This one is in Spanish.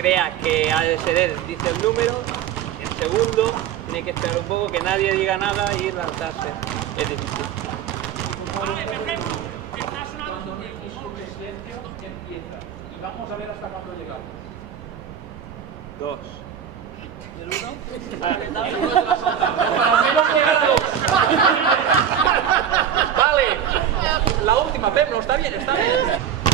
crea que ha de ser él, dice el número. El segundo tiene que esperar un poco, que nadie diga nada y lanzarse. Es difícil. Vale, perfecto. Está sonando el mismo silencio empieza. Y vamos a ver hasta cuándo llegamos. 2. ¿El 1? El 1 te lo has soltado. Para menos llegar a 2. Vale. La última, Pep, no, está bien, está bien.